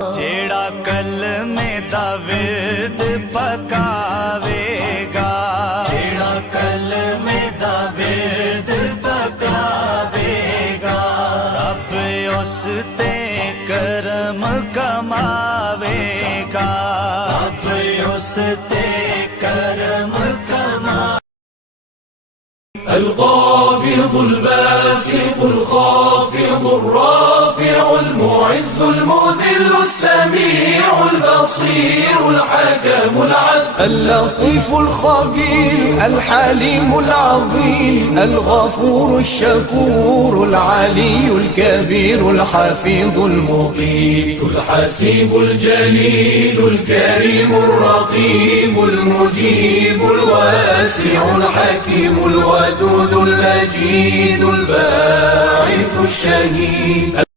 जेड़ा कलमे दा विरद पकावेगा, जेड़ा कलमे दा विरद पकावेगा, रब उस ते करम कमावेगा, रब उस ते करम कमावेगा। القابض الباسط الخافض الرافع المعز المذل السميع البصير الحكم العدل اللطيف الخبير الحليم العظيم الغفور الشكور العلي الكبير الحفيظ المقيت الحسيب الجليل الكريم الرقيب المجيب الواسع الحكيم الودود اللجيد الباعث الشهيد